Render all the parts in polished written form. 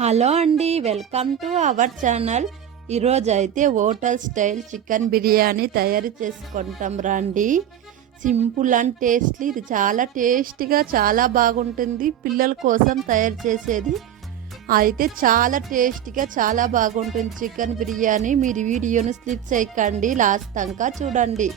Hello అండి, welcome to our channel. ఈరోజు అయితే హోటల్ స్టైల్ చికెన్ బిర్యానీ తయారు చేసుకుంటాం రండి. సింపుల్ అండ్ టేస్ట్లీ, ఇది చాలా టేస్టీగా చాలా బాగుంటుంది. పిల్లల కోసం తయారు చేసేది అయితే చాలా టేస్టీగా చాలా బాగుంటుంది చికెన్ బిర్యానీ. మీరు వీడియోను స్కిప్ చేయకండి, లాస్ట్ దాకా చూడండి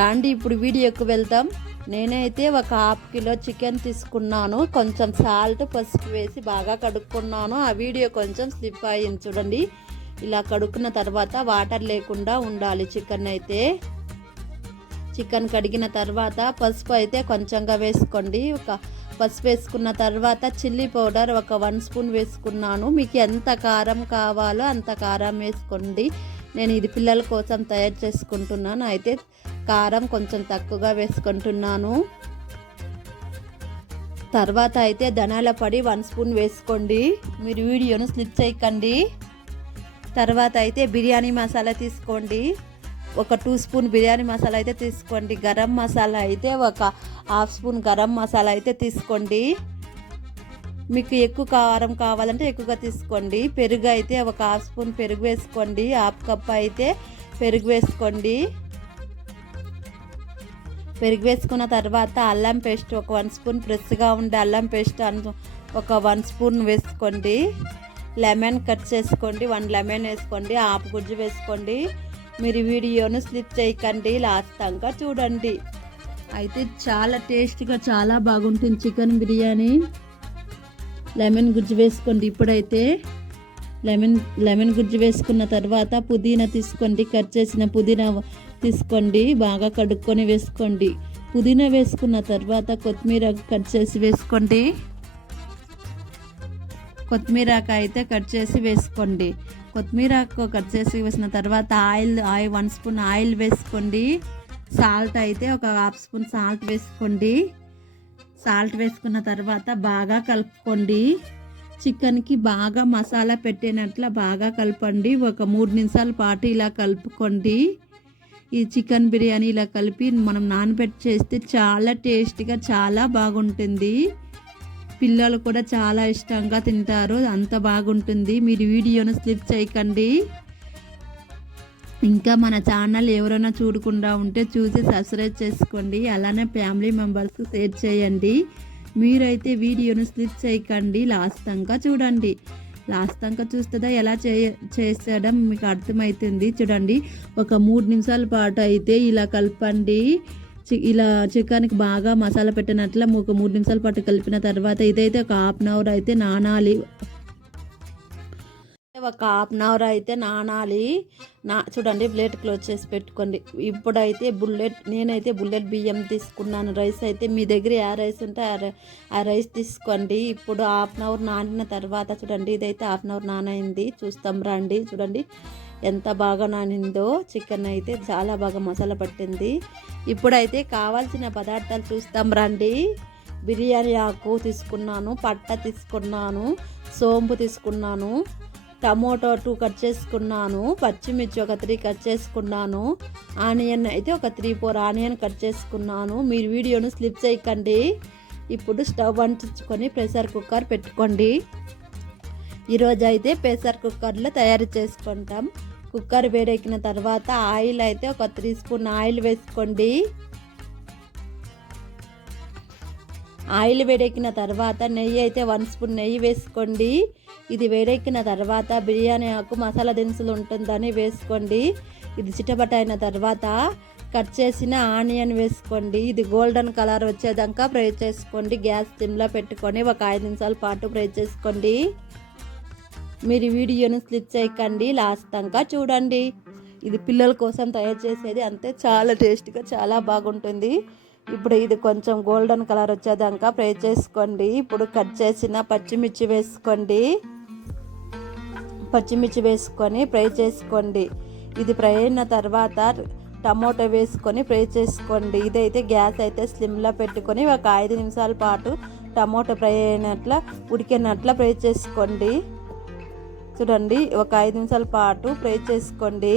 రండి. ఇప్పుడు వీడియోకి వెళ్దాం. నేనైతే ఒక హాఫ్ కిలో చికెన్ తీసుకున్నాను. కొంచెం సాల్ట్, పసుపు వేసి బాగా కడుక్కున్నాను. ఆ వీడియో కొంచెం స్లిప్ అయ్యింది చూడండి. ఇలా కడుక్కున్న తర్వాత వాటర్ లేకుండా ఉండాలి చికెన్ అయితే. చికెన్ కడిగిన తర్వాత పసుపు అయితే కొంచెంగా వేసుకోండి. పసుపు వేసుకున్న తర్వాత చిల్లీ పౌడర్ ఒక 1 స్పూన్ వేసుకున్నాను. మీకు ఎంత కారం కావాలో అంత కారం వేసుకోండి. నేను ఇది పిల్లల కోసం తయారు చేసుకుంటున్నాను, అయితే కారం కొంచెం తక్కువగా వేసుకుంటున్నాను. తర్వాత అయితే ధనియాల పొడి 1 స్పూన్ వేసుకోండి. మీరు వీడియోను స్లిప్ చేయకండి. తర్వాత అయితే బిర్యానీ మసాలా తీసుకోండి. ఒక 2 స్పూన్ బిర్యానీ మసాలా అయితే తీసుకోండి. గరం మసాలా అయితే ఒక 1/2 స్పూన్ గరం మసాలా అయితే తీసుకోండి. మీకు ఎక్కువ కారం కావాలంటే ఎక్కువగా తీసుకోండి. పెరుగు అయితే ఒక 1/2 స్పూన్ పెరుగు వేసుకోండి. 1/2 కప్ అయితే పెరుగు వేసుకోండి. పెరుగు వేసుకున్న తర్వాత అల్లం పేస్ట్ ఒక 1 స్పూన్, ఫ్రెష్గా ఉండే అల్లం పేస్ట్ ఒక 1 స్పూన్ వేసుకోండి. లెమన్ కట్ చేసుకోండి, 1 లెమన్ వేసుకోండి. ఆపు గుజ్జు వేసుకోండి. మీరు వీడియోను స్లిప్ చేయకండి, లాస్ట్ దాకా చూడండి. అయితే చాలా టేస్టీగా చాలా బాగుంటుంది చికెన్ బిర్యానీ. లెమన్ గుజ్జు వేసుకోండి. ఇప్పుడైతే లెమన్ గుజ్జు వేసుకున్న తర్వాత పుదీనా తీసుకోండి. కట్ చేసిన పుదీనా తీసుకోండి, బాగా కడుక్కొని వేసుకోండి. పుదీనా వేసుకున్న తర్వాత కొత్తిమీర కట్ చేసి వేసుకోండి. కొత్తిమీరాకు అయితే కట్ చేసి వేసుకోండి. కొత్తిమీరాకు కట్ చేసి వేసిన తర్వాత ఆయిల్ 1 స్పూన్ ఆయిల్ వేసుకోండి. సాల్ట్ అయితే ఒక 1/2 స్పూన్ సాల్ట్ వేసుకోండి. సాల్ట్ వేసుకున్న తర్వాత బాగా కలుపుకోండి. చికెన్కి బాగా మసాలా పెట్టినట్ల బాగా కలపండి. ఒక 3 నిమిషాల పాటు ఇలా కలుపుకోండి. ఈ చికెన్ బిర్యానీ ఇలా కలిపి మనం నానబెట్టి చేస్తే చాలా టేస్టీగా చాలా బాగుంటుంది. పిల్లలు కూడా చాలా ఇష్టంగా తింటారు, అంత బాగుంటుంది. మీరు వీడియోను స్లిప్ చేయకండి. ఇంకా మన ఛానల్ ఎవరైనా చూడకుండా ఉంటే చూసి సబ్స్క్రైబ్ చేసుకోండి. అలానే ఫ్యామిలీ మెంబర్స్కి షేర్ చేయండి. మీరైతే వీడియోను స్లిప్ చేయకండి, లాస్ట్ దాకా చూడండి. లాస్ట్ దాకా చూస్తుందా ఎలా చేసేయడం మీకు అర్థమవుతుంది చూడండి. ఒక 3 నిమిషాల పాటు అయితే ఇలా కలపండి. ఇలా చికెన్కి బాగా మసాలా పెట్టినట్ల ఒక 3 నిమిషాల పాటు కలిపిన తర్వాత ఇదైతే ఒక 1/2 అవర్ అయితే నానాలి. ఒక 1/2 అవర్ అయితే నానాలి. చూడండి, ప్లేట్ క్లోజ్ చేసి పెట్టుకోండి. ఇప్పుడైతే నేనైతే బుల్లెట్ బియ్యం తీసుకున్నాను. రైస్ అయితే మీ దగ్గర ఏ రైస్ ఉంటే ఆ రైస్ తీసుకోండి. ఇప్పుడు 1/2 అవర్ నానిన తర్వాత చూడండి, ఇదైతే 1/2 అవర్ నానైంది. చూస్తాం రండి. చూడండి ఎంత బాగా నానిందో. చికెన్ అయితే చాలా బాగా మసాలా పట్టింది. ఇప్పుడైతే కావాల్సిన పదార్థాలు చూస్తాం రండి. బిర్యానీ ఆకు తీసుకున్నాను, పట్ట తీసుకున్నాను, సోంపు తీసుకున్నాను, టమోటో 2 కట్ చేసుకున్నాను, పచ్చిమిర్చి ఒక 3 కట్ చేసుకున్నాను, ఆనియన్ అయితే ఒక 3-4 ఆనియన్ కట్ చేసుకున్నాను. మీరు వీడియోను స్లిప్ చేయకండి. ఇప్పుడు స్టవ్ అంటించుకొని ప్రెషర్ కుక్కర్ పెట్టుకోండి. ఈరోజు అయితే ప్రెషర్ కుక్కర్లో తయారు చేసుకుంటాం. కుక్కర్ వేడెక్కిన తర్వాత ఆయిల్ అయితే ఒక 3 స్పూన్ ఆయిల్ వేసుకోండి. ఆయిల్ వేడెక్కిన తర్వాత నెయ్యి అయితే 1 స్పూన్ నెయ్యి వేసుకోండి. ఇది వేడెక్కిన తర్వాత బిర్యానీ ఆకు మసాలా దినుసులు ఉంటుందని వేసుకోండి. ఇది చిటపట అయిన తర్వాత కట్ చేసిన ఆనియన్ వేసుకోండి. ఇది గోల్డెన్ కలర్ వచ్చేదాకా ఫ్రై చేసుకోండి. గ్యాస్ సిమ్లో పెట్టుకొని ఒక 5 నిమిషాల పాటు ఫ్రై చేసుకోండి. మీరు వీడియోను స్లిప్ చేయకండి, లాస్ట్ దాకా చూడండి. ఇది పిల్లల కోసం తయారు చేసేది, అంతే చాలా టేస్టీగా చాలా బాగుంటుంది. ఇప్పుడు ఇది కొంచెం గోల్డెన్ కలర్ వచ్చేదాకా ఫ్రై చేసుకోండి. ఇప్పుడు కట్ చేసిన పచ్చిమిర్చి వేసుకోండి. పచ్చిమిర్చి వేసుకొని ఫ్రై చేసుకోండి. ఇది ఫ్రై అయిన తర్వాత టమోటో వేసుకొని ఫ్రై చేసుకోండి. ఇదైతే గ్యాస్ అయితే స్లిమ్లో పెట్టుకొని ఒక 5 నిమిషాల పాటు టమోటో ఫ్రై అయినట్ల ఉడికినట్ల ఫ్రై చేసుకోండి. చూడండి, ఒక 5 నిమిషాల పాటు ఫ్రై చేసుకోండి.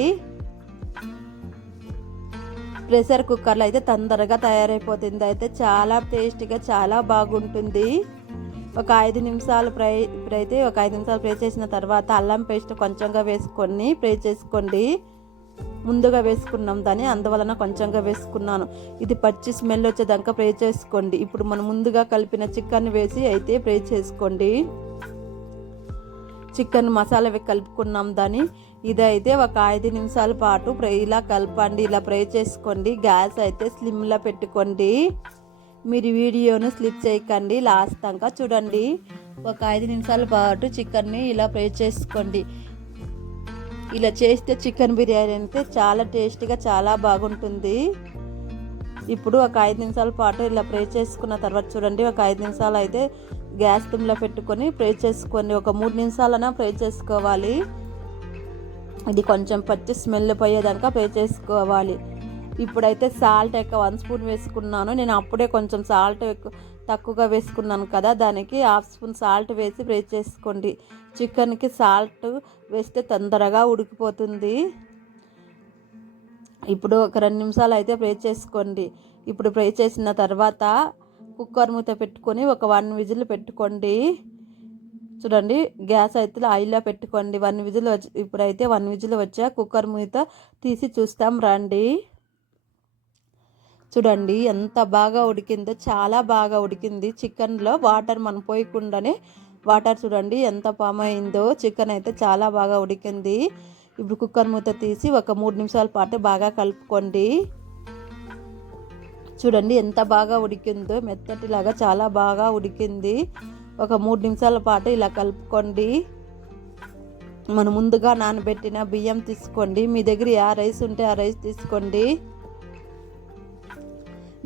ప్రెషర్ కుక్కర్లో అయితే తొందరగా తయారైపోతుంది. అయితే చాలా టేస్టీగా చాలా బాగుంటుంది. ఒక 5 నిమిషాలు ఫ్రై చేసిన తర్వాత అల్లం పేస్ట్ కొంచెంగా వేసుకొని ఫ్రై చేసుకోండి. ముందుగా వేసుకున్నాం దాన్ని, అందువలన కొంచెంగా వేసుకున్నాను. ఇది పచ్చి స్మెల్ వచ్చేదాకా ఫ్రై చేసుకోండి. ఇప్పుడు మనం ముందుగా కలిపిన చికెన్ వేసి అయితే ఫ్రై చేసుకోండి. చికెన్ మసాలా కలుపుకున్నాం దాన్ని. ఇదైతే ఒక 5 నిమిషాల పాటు ఇలా కలపండి, ఇలా ఫ్రై చేసుకోండి. గ్యాస్ అయితే స్లిమ్లో పెట్టుకోండి. మీరు వీడియోను స్లిప్ చేయకండి, లాస్ట్ దాకా చూడండి. ఒక 5 నిమిషాల పాటు చికెన్ని ఇలా ఫ్రై చేసుకోండి. ఇలా చేస్తే చికెన్ బిర్యానీ అయితే చాలా టేస్టీగా చాలా బాగుంటుంది. ఇప్పుడు ఒక 5 నిమిషాల పాటు ఇలా ఫ్రై చేసుకున్న తర్వాత చూడండి, ఒక 5 నిమిషాలు అయితే గ్యాస్ సిమ్లో పెట్టుకొని ఫ్రై చేసుకోండి. ఒక 3 నిమిషాలైనా ఫ్రై చేసుకోవాలి. ఇది కొంచెం పచ్చి స్మెల్ పోయేదాకా ఫ్రై చేసుకోవాలి. ఇప్పుడైతే సాల్ట్ 1 స్పూన్ వేసుకున్నాను. నేను అప్పుడే కొంచెం సాల్ట్ తక్కువగా వేసుకున్నాను కదా, దానికి 1/2 స్పూన్ సాల్ట్ వేసి ఫ్రై చేసుకోండి. చికెన్కి సాల్ట్ వేస్తే తొందరగా ఉడికిపోతుంది. ఇప్పుడు ఒక 2 నిమిషాలు అయితే ఫ్రై చేసుకోండి. ఇప్పుడు ఫ్రై చేసిన తర్వాత కుక్కర్ మూత పెట్టుకొని ఒక 1 విజిల్ పెట్టుకోండి. చూడండి, గ్యాస్ అయితే ఆయిల్లో పెట్టుకోండి. 1 విజిల్ ఇప్పుడైతే 1 విజిల్ వచ్చా కుక్కర్ మూత తీసి చూస్తాం రండి. చూడండి ఎంత బాగా ఉడికిందో, చాలా బాగా ఉడికింది. చికెన్లో వాటర్ మనం పోయకుండానే వాటర్ చూడండి ఎంత ఫామ్ అయిందో. చికెన్ అయితే చాలా బాగా ఉడికింది. ఇప్పుడు కుక్కర్ మూత తీసి ఒక 3 నిమిషాల పాటు బాగా కలుపుకోండి. చూడండి ఎంత బాగా ఉడికిందో, మెత్తటిలాగా చాలా బాగా ఉడికింది. ఒక 3 నిమిషాల పాటు ఇలా కలుపుకోండి. మనం ముందుగా నానబెట్టిన బియ్యం తీసుకోండి. మీ దగ్గర ఆ రైస్ ఉంటే ఆ రైస్ తీసుకోండి.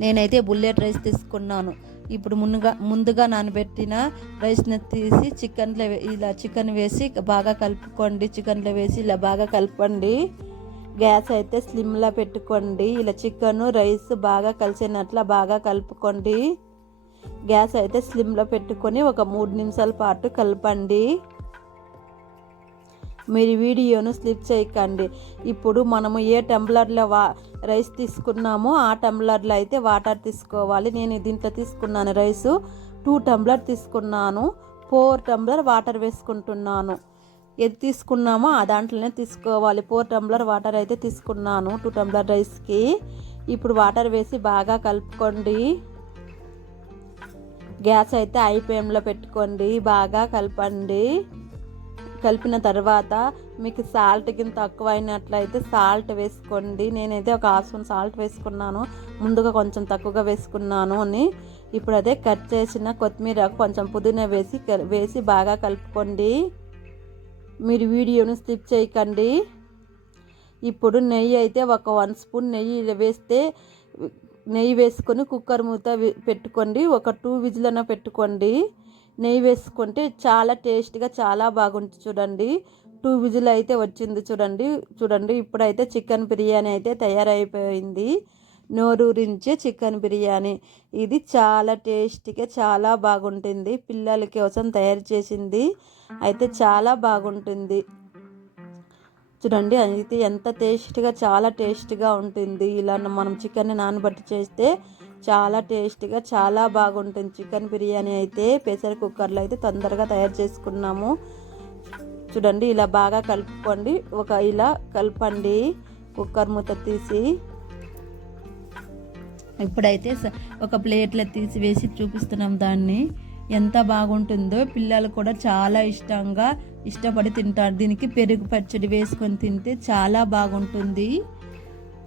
నేనైతే బుల్లెట్ రైస్ తీసుకున్నాను. ఇప్పుడు ముందుగా నానబెట్టిన రైస్ని తీసి చికెన్ వేసి బాగా కలుపుకోండి. చికెన్లో వేసి ఇలా బాగా కలపండి. గ్యాస్ అయితే స్లిమ్లో పెట్టుకోండి. ఇలా చికెన్ రైస్ బాగా కలిసినట్ల బాగా కలుపుకోండి. గ్యాస్ అయితే స్లిమ్లో పెట్టుకొని ఒక 3 నిమిషాల పాటు కలపండి. మీరు వీడియోను స్లిప్ చేయకండి. ఇప్పుడు మనము ఏ టంబ్లర్లో రైస్ తీసుకున్నామో ఆ టంబ్లర్లో అయితే వాటర్ తీసుకోవాలి. నేను దీంట్లో తీసుకున్నాను రైసు 2 టంబ్లర్ తీసుకున్నాను. 4 టంబ్లర్ వాటర్ వేసుకుంటున్నాను. ఏది తీసుకున్నామో ఆ దాంట్లోనే తీసుకోవాలి. 4 టంబ్లర్ వాటర్ అయితే తీసుకున్నాను 2 టంబ్లర్ రైస్కి. ఇప్పుడు వాటర్ వేసి బాగా కలుపుకోండి. గ్యాస్ అయితే హై ఫ్లేమ్లో పెట్టుకోండి. బాగా కలపండి. కలిపిన తర్వాత మీకు సాల్ట్ కింద తక్కువ అయినట్లయితే సాల్ట్ వేసుకోండి. నేనైతే ఒక 1/2 స్పూన్ సాల్ట్ వేసుకున్నాను. ముందుగా కొంచెం తక్కువగా వేసుకున్నాను అని. ఇప్పుడు అదే కట్ చేసిన కొత్తిమీర కొంచెం పుదీనా వేసి బాగా కలుపుకోండి. మీరు వీడియోను స్కిప్ చేయకండి. ఇప్పుడు నెయ్యి అయితే ఒక 1 స్పూన్ నెయ్యి వేసుకొని కుక్కర్ మూత పెట్టుకోండి. ఒక 2 విజిల్ అయినా పెట్టుకోండి. నెయ్యి వేసుకుంటే చాలా టేస్ట్గా చాలా బాగుంటుంది. చూడండి 2 విజిల్ అయితే వచ్చింది. చూడండి ఇప్పుడైతే చికెన్ బిర్యానీ అయితే తయారైపోయింది. నోరూరించే చికెన్ బిర్యానీ. ఇది చాలా టేస్టీగా చాలా బాగుంటుంది. పిల్లల కోసం తయారు చేసింది అయితే చాలా బాగుంటుంది. చూడండి అయితే ఎంత టేస్ట్గా చాలా టేస్ట్గా ఉంటుంది. ఇలా మనం చికెన్ని నానబెట్టి చేస్తే చాలా టేస్ట్గా చాలా బాగుంటుంది. చికెన్ బిర్యానీ అయితే ప్రెషర్ కుక్కర్లో అయితే తొందరగా తయారు చేసుకున్నాము. చూడండి ఇలా బాగా కలుపుకోండి. ఇలా కలపండి కుక్కర్ మూత తీసి. ఇప్పుడైతే ఒక ప్లేట్లో తీసి వేసి చూపిస్తున్నాం దాన్ని. ఎంత బాగుంటుందో, పిల్లలు కూడా చాలా ఇష్టపడి తింటారు. దీనికి పెరుగు పచ్చడి వేసుకొని తింటే చాలా బాగుంటుంది.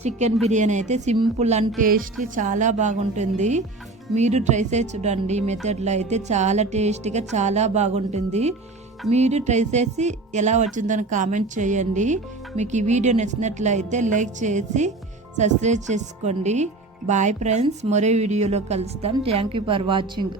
చికెన్ బిర్యానీ అయితే సింపుల్ అండ్ టేస్టీ చాలా బాగుంటుంది. మీరు ట్రై చేసి చూడండి. మెథడ్లో అయితే చాలా టేస్టీగా చాలా బాగుంటుంది. మీరు ట్రై చేసి ఎలా వచ్చిందని కామెంట్ చేయండి. మీకు ఈ వీడియో నచ్చినట్లయితే లైక్ చేసి సబ్స్క్రైబ్ చేసుకోండి. బాయ్ ఫ్రెండ్స్, మరో వీడియోలో కలుస్తాం. Thank you for watching.